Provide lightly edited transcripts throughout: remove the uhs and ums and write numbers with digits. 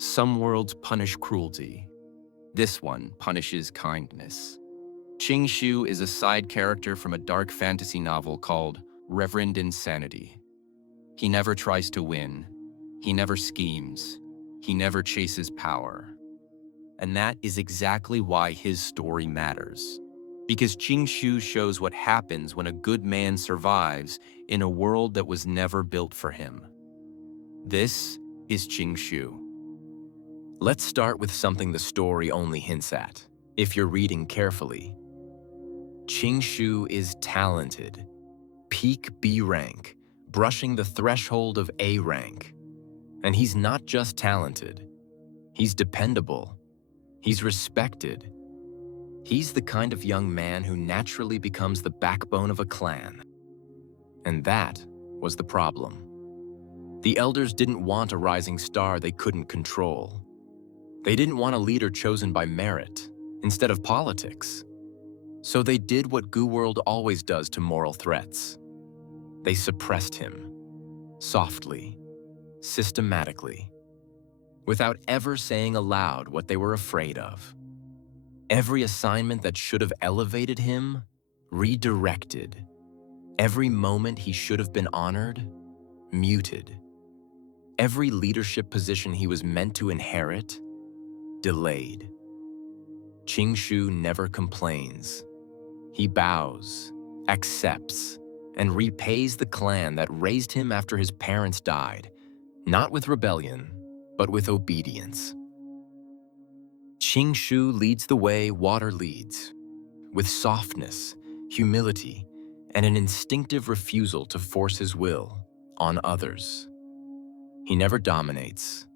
Some worlds punish cruelty. This one punishes kindness. Qing Shu is a side character from a dark fantasy novel called Reverend Insanity. He never tries to win. He never schemes. He never chases power. And that is exactly why his story matters. Because Qing Shu shows what happens when a good man survives in a world that was never built for him. This is Qing Shu. Let's start with something the story only hints at, if you're reading carefully. Qing Shu is talented, peak B rank, brushing the threshold of A rank. And he's not just talented, he's dependable, he's respected. He's the kind of young man who naturally becomes the backbone of a clan. And that was the problem. The elders didn't want a rising star they couldn't control. They didn't want a leader chosen by merit, instead of politics. So they did what Gu World always does to moral threats. They suppressed him, softly, systematically, without ever saying aloud what they were afraid of. Every assignment that should have elevated him, redirected. Every moment he should have been honored, muted. Every leadership position he was meant to inherit, delayed. Qing Shu never complains. He bows, accepts, and repays the clan that raised him after his parents died, not with rebellion, but with obedience. Qing Shu leads the way water leads, with softness, humility, and an instinctive refusal to force his will on others. He never dominates.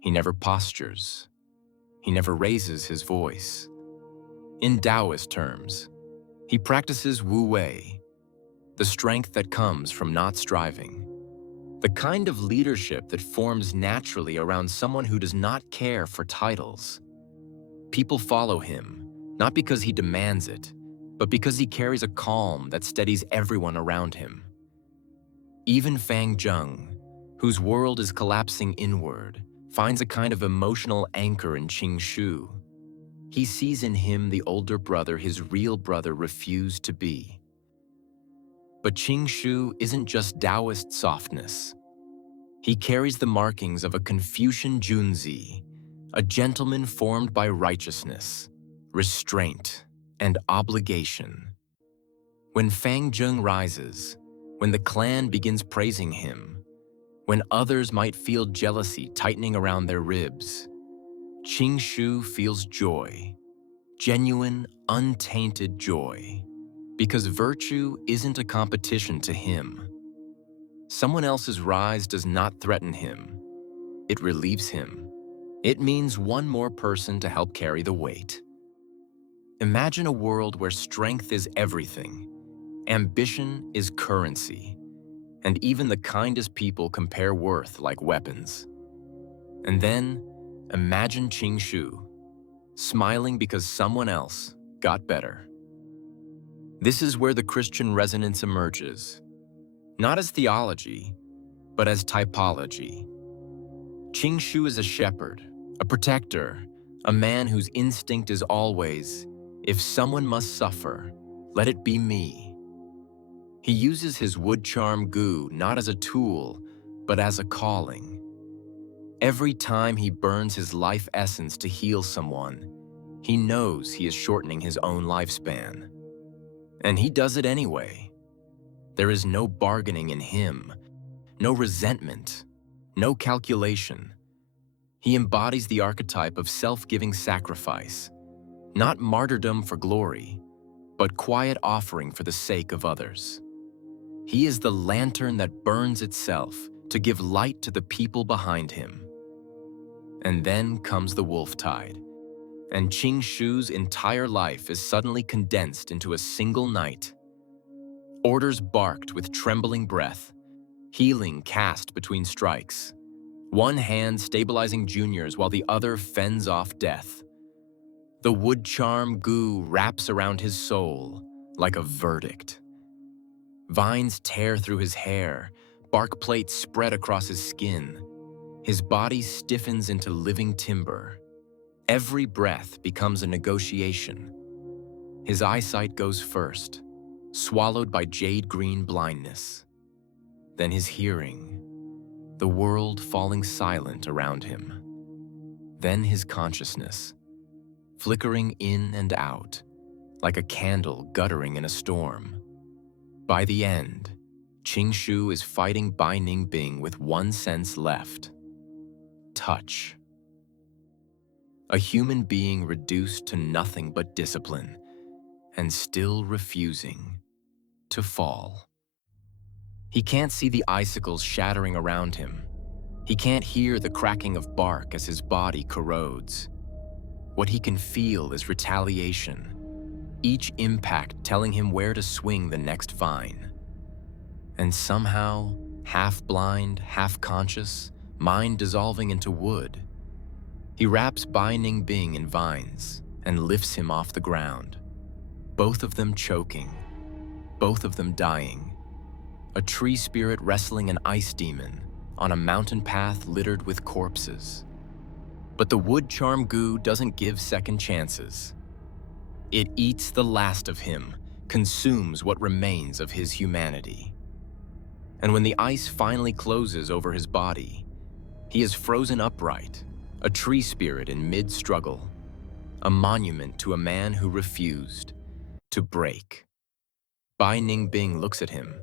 He never postures. He never raises his voice. In Taoist terms, he practices Wu Wei, the strength that comes from not striving, the kind of leadership that forms naturally around someone who does not care for titles. People follow him, not because he demands it, but because he carries a calm that steadies everyone around him. Even Fang Zheng, whose world is collapsing inward, finds a kind of emotional anchor in Qing Shu. He sees in him the older brother his real brother refused to be. But Qing Shu isn't just Taoist softness. He carries the markings of a Confucian Junzi, a gentleman formed by righteousness, restraint, and obligation. When Fang Zheng rises, when the clan begins praising him, when others might feel jealousy tightening around their ribs, Qing Shu feels joy, genuine, untainted joy, because virtue isn't a competition to him. Someone else's rise does not threaten him. It relieves him. It means one more person to help carry the weight. Imagine a world where strength is everything, ambition is currency, and even the kindest people compare worth like weapons. And then, imagine Qing Shu, smiling because someone else got better. This is where the Christian resonance emerges, not as theology, but as typology. Qing Shu is a shepherd, a protector, a man whose instinct is always, if someone must suffer, let it be me. He uses his wood charm Gu not as a tool, but as a calling. Every time he burns his life essence to heal someone, he knows he is shortening his own lifespan. And he does it anyway. There is no bargaining in him, no resentment, no calculation. He embodies the archetype of self-giving sacrifice, not martyrdom for glory, but quiet offering for the sake of others. He is the lantern that burns itself to give light to the people behind him. And then comes the wolf tide, and Qing Shu's entire life is suddenly condensed into a single night. Orders barked with trembling breath, healing cast between strikes, one hand stabilizing juniors while the other fends off death. The wood charm Gu wraps around his soul like a verdict. Vines tear through his hair, bark plates spread across his skin. His body stiffens into living timber. Every breath becomes a negotiation. His eyesight goes first, swallowed by jade-green blindness. Then his hearing, the world falling silent around him. Then his consciousness, flickering in and out, like a candle guttering in a storm. By the end, Qing Shu is fighting Bai Ningbing with one sense left: touch. A human being reduced to nothing but discipline, and still refusing to fall. He can't see the icicles shattering around him. He can't hear the cracking of bark as his body corrodes. What he can feel is retaliation, each impact telling him where to swing the next vine. And somehow, half-blind, half-conscious, mind dissolving into wood, he wraps Bai Ningbing in vines and lifts him off the ground, both of them choking, both of them dying. A tree spirit wrestling an ice demon on a mountain path littered with corpses. But the wood charm goo doesn't give second chances. It eats the last of him, consumes what remains of his humanity. And when the ice finally closes over his body, he is frozen upright, a tree spirit in mid-struggle, a monument to a man who refused to break. Bai Ningbing looks at him,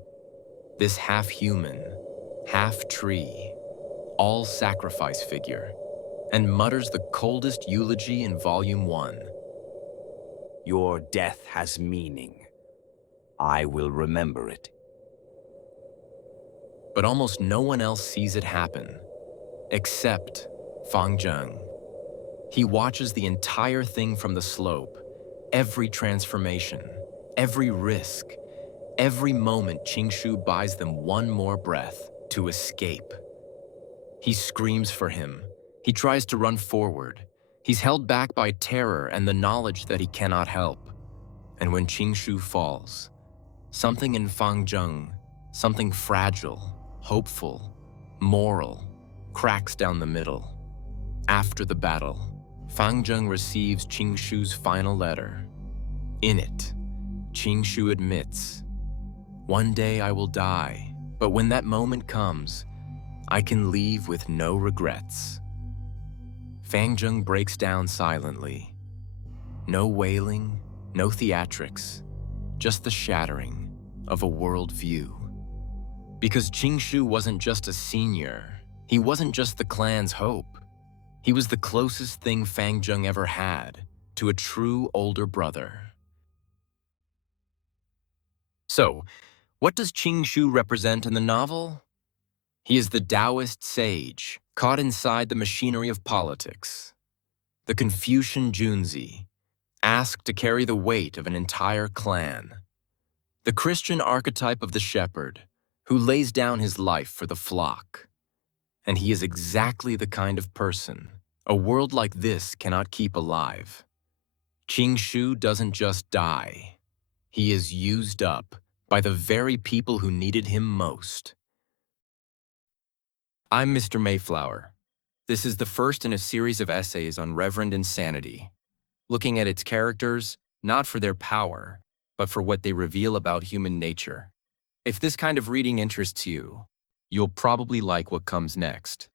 this half-human, half-tree, all-sacrifice figure, and mutters the coldest eulogy in Volume 1. Your death has meaning. I will remember it. But almost no one else sees it happen, except Fang Zheng. He watches the entire thing from the slope, every transformation, every risk, every moment Qing Shu buys them one more breath to escape. He screams for him. He tries to run forward. He's held back by terror and the knowledge that he cannot help. And when Qing Shu falls, something in Fang Zheng, something fragile, hopeful, moral, cracks down the middle. After the battle, Fang Zheng receives Qing Shu's final letter. In it, Qing Shu admits, "One day I will die, but when that moment comes, I can leave with no regrets." Fang Zheng breaks down silently. No wailing, no theatrics, just the shattering of a world view. Because Qing Shu wasn't just a senior, he wasn't just the clan's hope. He was the closest thing Fang Zheng ever had to a true older brother. So, what does Qing Shu represent in the novel? He is the Taoist sage, caught inside the machinery of politics. The Confucian Junzi, asked to carry the weight of an entire clan. The Christian archetype of the shepherd, who lays down his life for the flock. And he is exactly the kind of person a world like this cannot keep alive. Qing Shu doesn't just die. He is used up by the very people who needed him most. I'm Mr. Mayflower. This is the first in a series of essays on Reverend Insanity, looking at its characters not for their power, but for what they reveal about human nature. If this kind of reading interests you, you'll probably like what comes next.